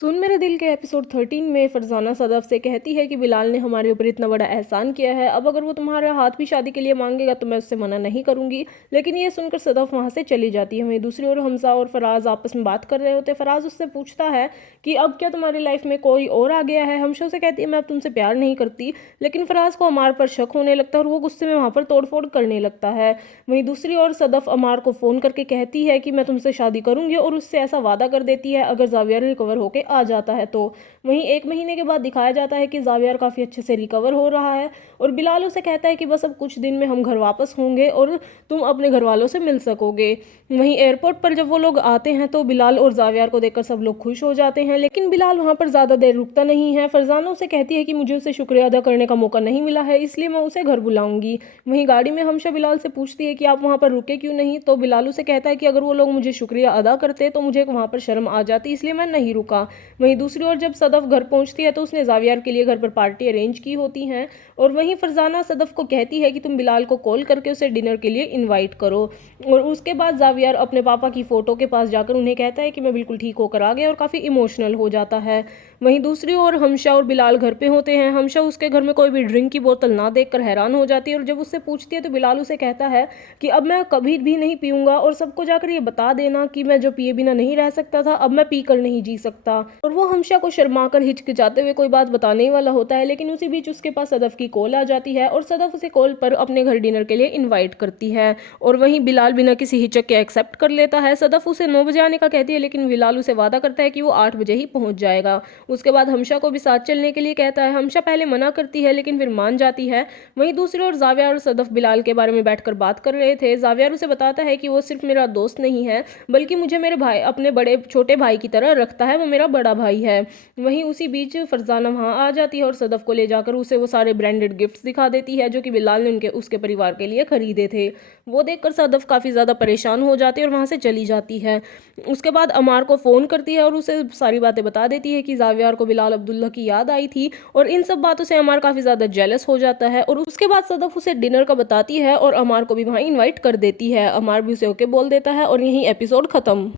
सुन मेरे दिल के एपिसोड 13 में फरजाना सदफ से कहती है कि बिलाल ने हमारे ऊपर इतना बड़ा एहसान किया है, अब अगर वो तुम्हारा हाथ भी शादी के लिए मांगेगा तो मैं उससे मना नहीं करूंगी। लेकिन ये सुनकर सदफ वहां से चली जाती है। वहीं दूसरी ओर हमजा और फराज आपस में बात कर रहे होते। फराज उससे पूछता है कि अब क्या तुम्हारी लाइफ में कोई और आ गया है। हमशा उसे कहती है मैं अब तुमसे प्यार नहीं करती। लेकिन फराज को अमार पर शक होने लगता है और वो गुस्से में वहां पर तोड़फोड़ करने लगता है। वहीं दूसरी ओर सदफ अमार को फोन करके कहती है कि मैं तुमसे शादी करूंगी और उससे ऐसा वादा कर देती है अगर जावियर रिकवर होकर आ जाता है तो। वहीं 1 महीने के बाद दिखाया जाता है कि जावियर काफ़ी अच्छे से रिकवर हो रहा है और बिलाल उसे कहता है कि बस अब कुछ दिन में हम घर वापस होंगे और तुम अपने घर वालों से मिल सकोगे। वहीं एयरपोर्ट पर जब वो लोग आते हैं तो बिलाल और जावियर को देखकर सब लोग खुश हो जाते हैं, लेकिन बिलाल वहां पर ज़्यादा देर रुकता नहीं है। फरजाना उसे कहती है कि मुझे उसे शुक्रिया अदा करने का मौका नहीं मिला है, इसलिए मैं उसे घर बुलाऊंगी। वहीं गाड़ी में हमशा बिलाल से पूछती है कि आप वहां पर रुके क्यों नहीं, तो बिलाल उसे कहता है कि अगर वो लोग मुझे शुक्रिया अदा करते तो मुझे वहां पर शर्म आ जाती, इसलिए मैं नहीं रुका। वहीं दूसरी ओर जब सदफ घर पहुंचती है तो उसने जावियर के लिए घर पर पार्टी अरेंज की होती है और वहीं फरजाना सदफ को कहती है कि तुम बिलाल को कॉल करके उसे डिनर के लिए इनवाइट करो। और उसके बाद जावियर अपने पापा की फ़ोटो के पास जाकर उन्हें कहता है कि मैं बिल्कुल ठीक होकर आ गया और काफ़ी इमोशनल हो जाता है। वहीं दूसरी ओर हमशा और बिलाल घर पे होते हैं। हमशा उसके घर में कोई भी ड्रिंक की बोतल ना देखकर हैरान हो जाती है और जब उससे पूछती है तो बिलाल उसे कहता है कि अब मैं कभी भी नहीं पीऊंगा और सबको जाकर ये बता देना कि मैं जो पिए बिना नहीं रह सकता था अब मैं पी कर नहीं जी सकता। और वो हमशा को शर्माकर हिचकिचाते हुए कोई बात बताने ही वाला होता है, लेकिन उसी बीच उसके पास सदफ की कॉल आ जाती है और सदफ उसे कॉल पर अपने घर डिनर के लिए इनवाइट करती है और वहीं बिलाल बिना किसी हिचक के एक्सेप्ट कर लेता है। सदफ उसे 9 बजे आने का कहती है, लेकिन बिलाल उसे वादा करता है कि वो 8 बजे ही पहुंच जाएगा। उसके बाद हमशा को भी साथ चलने के लिए कहता है। हमशा पहले मना करती है लेकिन फिर मान जाती है। वहीं दूसरी ओर जावियर और सदफ बिलाल के बारे में बैठकर बात कर रहे थे। जावियर उसे बताता है कि वो सिर्फ मेरा दोस्त नहीं है बल्कि मुझे मेरे भाई अपने बड़े छोटे भाई की तरह रखता है, वो मेरा बड़ा भाई है। वहीं उसी बीच फरजाना वहां आ जाती है और सदफ को ले जाकर उसे वो सारे ब्रांडेड गिफ्ट्स दिखा देती है जो कि बिलाल ने उसके परिवार के लिए खरीदे थे। वो देखकर सदफ काफ़ी ज़्यादा परेशान हो जाती है और वहां से चली जाती है। उसके बाद अमार को फ़ोन करती है और उसे सारी बातें बता देती है कि जावियर को बिलाल अब्दुल्ला की याद आई थी और इन सब बातों से अमार काफ़ी ज़्यादा जेलस हो जाता है। और उसके बाद सदफ उसे डिनर का बताती है और अमार को भी वहाँ इनवाइट कर देती है। अमार भी उसे ओके बोल देता है और यहीं एपिसोड ख़त्म।